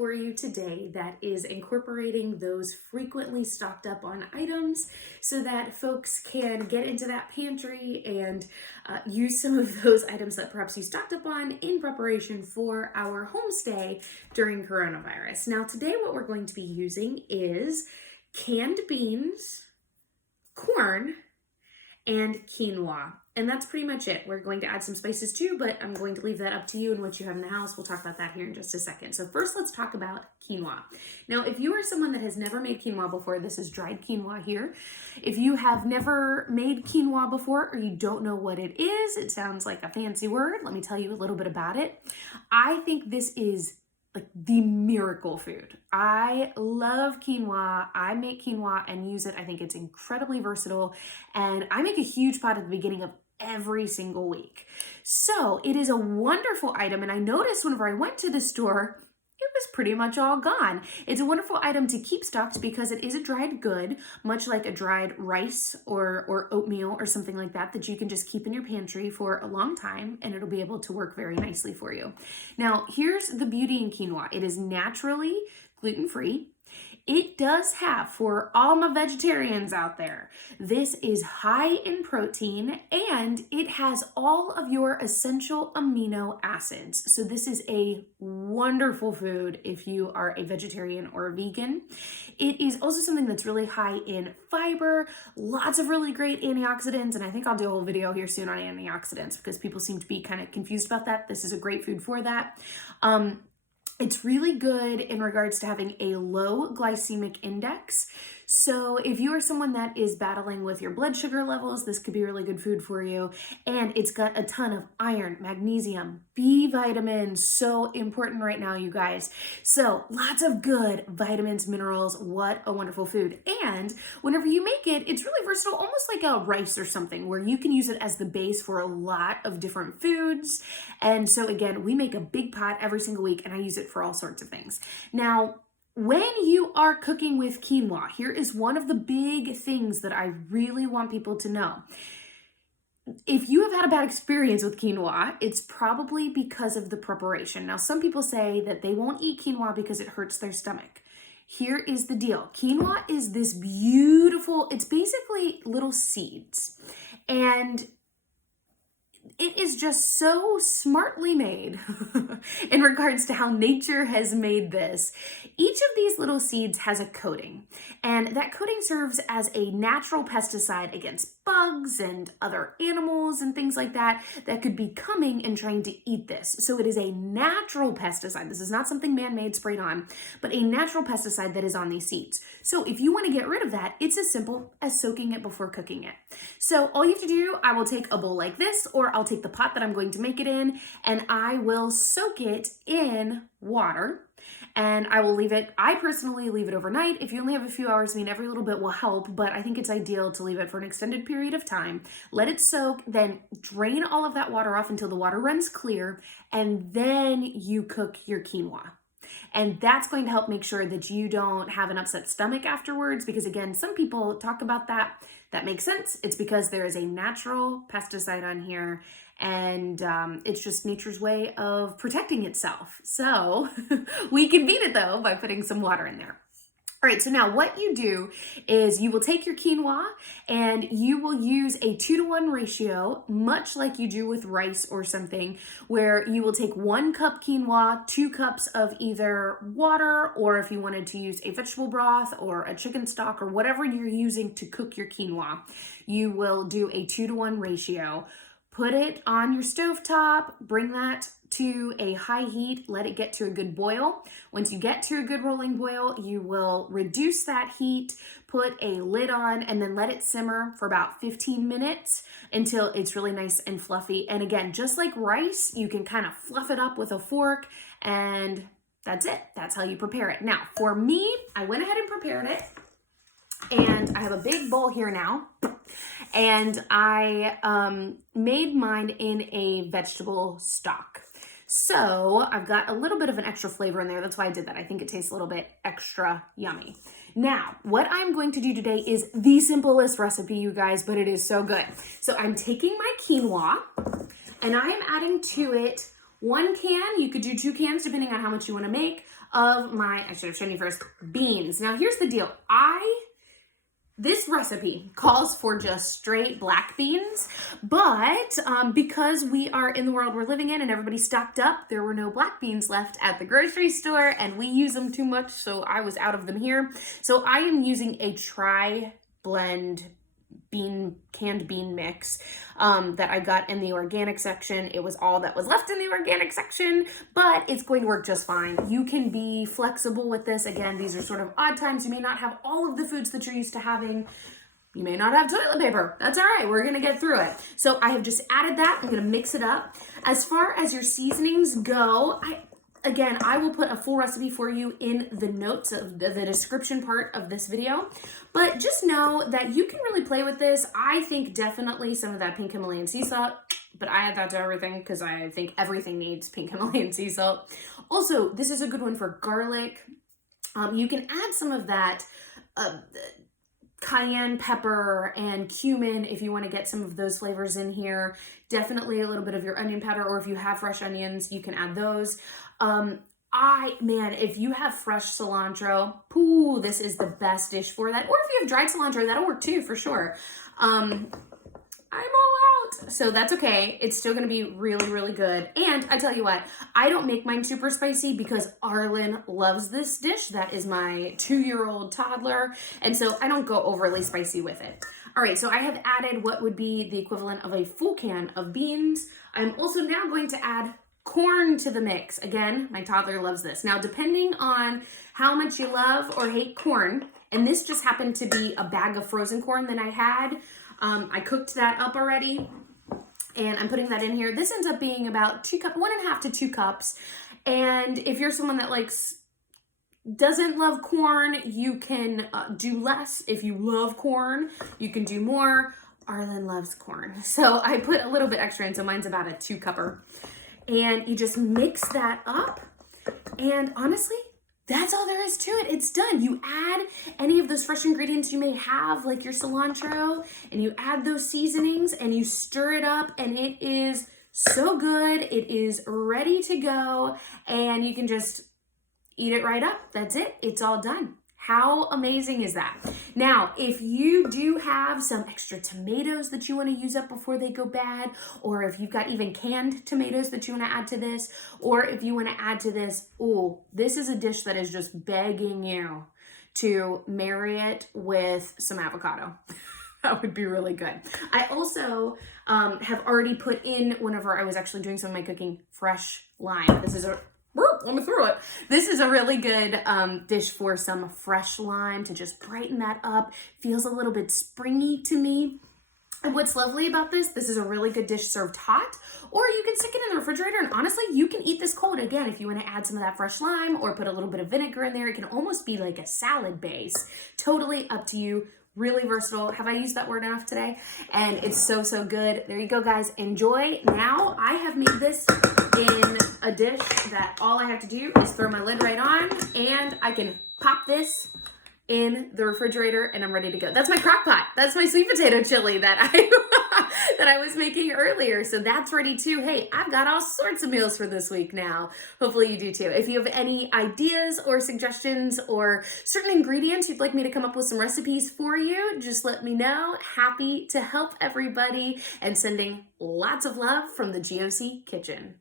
for you today that is incorporating those frequently stocked up on items so that folks can get into that pantry and use some of those items that perhaps you stocked up on in preparation for our homestay during coronavirus. Now, today what we're going to be using is canned beans, corn, and quinoa. And that's pretty much it. We're going to add some spices too, but I'm going to leave that up to you and what you have in the house. We'll talk about that here in just a second. So first, let's talk about quinoa. Now, if you are someone that has never made quinoa before, this is dried quinoa here. If you have never made quinoa before or you don't know what it is, it sounds like a fancy word. Let me tell you a little bit about it. I think this is like the miracle food. I love quinoa. I make quinoa and use it. I think it's incredibly versatile. And I make a huge pot at the beginning of every single week. So it is a wonderful item. And I noticed whenever I went to the store, it was pretty much all gone. It's a wonderful item to keep stocked because it is a dried good, much like a dried rice or oatmeal or something like that, that you can just keep in your pantry for a long time and it'll be able to work very nicely for you. Now, here's the beauty in quinoa. It is naturally gluten-free. It does have, for all my vegetarians out there, this is high in protein and it has all of your essential amino acids. So this is a wonderful food if you are a vegetarian or a vegan. It is also something that's really high in fiber, lots of really great antioxidants, and I think I'll do a whole video here soon on antioxidants because people seem to be kind of confused about that. This is a great food for that. It's really good in regards to having a low glycemic index. So if you are someone that is battling with your blood sugar levels, this could be really good food for you. And it's got a ton of iron, magnesium, B vitamins, so important right now, you guys. So lots of good vitamins, minerals. What a wonderful food. And whenever you make it, it's really versatile, almost like a rice or something where you can use it as the base for a lot of different foods. And so again, we make a big pot every single week and I use it for all sorts of things. Now, when you are cooking with quinoa, here is one of the big things that I really want people to know. If you have had a bad experience with quinoa, it's probably because of the preparation. Now, some people say that they won't eat quinoa because it hurts their stomach. Here is the deal. Quinoa is this beautiful, it's basically little seeds. And it is just so smartly made in regards to how nature has made this. Each of these little seeds has a coating, and that coating serves as a natural pesticide against bugs and other animals and things like that that could be coming and trying to eat this. So it is a natural pesticide. This is not something man-made sprayed on, but a natural pesticide that is on these seeds. So if you want to get rid of that, it's as simple as soaking it before cooking it. So all you have to do, I will take a bowl like this, or I'll take the pot that I'm going to make it in, and I will soak it in water. And I will leave it, I personally leave it overnight. If you only have a few hours, I mean, every little bit will help, but I think it's ideal to leave it for an extended period of time. Let it soak, then drain all of that water off until the water runs clear, and then you cook your quinoa. And that's going to help make sure that you don't have an upset stomach afterwards, because again, some people talk about that. That makes sense. It's because there is a natural pesticide on here, and it's just nature's way of protecting itself. So we can beat it though by putting some water in there. All right, so now what you do is you will take your quinoa and you will use a 2-to-1 ratio, much like you do with rice or something, where you will take 1 cup quinoa, 2 cups of either water, or if you wanted to use a vegetable broth or a chicken stock or whatever you're using to cook your quinoa, you will do a 2-to-1 ratio. Put it on your stovetop, bring that to a high heat, let it get to a good boil. Once you get to a good rolling boil, you will reduce that heat, put a lid on, and then let it simmer for about 15 minutes until it's really nice and fluffy. And again, just like rice, you can kind of fluff it up with a fork, and that's it. That's how you prepare it. Now, for me, I went ahead and prepared it, and I have a big bowl here now. And I made mine in a vegetable stock. So I've got a little bit of an extra flavor in there. That's why I did that. I think it tastes a little bit extra yummy. Now, what I'm going to do today is the simplest recipe, you guys, but it is so good. So I'm taking my quinoa and I am adding to it 1 can. You could do 2 cans depending on how much you want to make of my, I should have shown you first, beans. Now here's the deal. This recipe calls for just straight black beans, but because we are in the world we're living in and everybody's stocked up, there were no black beans left at the grocery store and we use them too much, so I was out of them here. So I am using a tri-blend canned bean mix that I got in the organic section. It was all that was left in the organic section, but it's going to work just fine. You can be flexible with this. Again, these are sort of odd times. You may not have all of the foods that you're used to having. You may not have toilet paper. That's all right. We're going to get through it. So I have just added that. I'm going to mix it up. As far as your seasonings go, Again, I will put a full recipe for you in the notes of the description part of this video, but just know that you can really play with this. I think definitely some of that pink Himalayan sea salt, but I add that to everything because I think everything needs pink Himalayan sea salt. Also, this is a good one for garlic. You can add some of that cayenne pepper and cumin if you want to get some of those flavors in here. Definitely a little bit of your onion powder, or if you have fresh onions, you can add those. Man, if you have fresh cilantro, this is the best dish for that. Or if you have dried cilantro, that'll work too, for sure. I'm all out, so that's okay. It's still gonna be really, really good. And I tell you what, I don't make mine super spicy because Arlen loves this dish. That is my 2-year-old toddler, and so I don't go overly spicy with it. All right, so I have added what would be the equivalent of a full can of beans. I'm also now going to add corn to the mix. Again, my toddler loves this. Now, depending on how much you love or hate corn, and this just happened to be a bag of frozen corn that I had. I cooked that up already, and I'm putting that in here. This ends up being about 1.5 to 2 cups. And if you're someone that doesn't love corn, you can do less. If you love corn, you can do more. Arlen loves corn, so I put a little bit extra in, so mine's about a 2-cupper. And you just mix that up, and honestly, that's all there is to it. It's done. You add any of those fresh ingredients you may have, like your cilantro, and you add those seasonings, and you stir it up, and it is so good. It is ready to go, and you can just eat it right up. That's it. It's all done. How amazing is that? Now, if you do have some extra tomatoes that you want to use up before they go bad, or if you've got even canned tomatoes that you want to add to this, or if you want to add to this, this is a dish that is just begging you to marry it with some avocado. That would be really good. I also have already put in, whenever I was actually doing some of my cooking, fresh lime. Let me throw it. This is a really good dish for some fresh lime to just brighten that up. Feels a little bit springy to me. And what's lovely about this is a really good dish served hot, or you can stick it in the refrigerator, and honestly, you can eat this cold. Again, if you want to add some of that fresh lime or put a little bit of vinegar in there, it can almost be like a salad base. Totally up to you. Really versatile. Have I used that word enough today? And it's so, so good. There you go, guys. Enjoy. Now, I have made this in a dish that all I have to do is throw my lid right on, and I can pop this in the refrigerator, and I'm ready to go. That's my crock pot. That's my sweet potato chili that I was making earlier. So that's ready too. Hey, I've got all sorts of meals for this week now. Hopefully you do too. If you have any ideas or suggestions or certain ingredients you'd like me to come up with some recipes for you, just let me know. Happy to help everybody, and sending lots of love from the Giosi kitchen.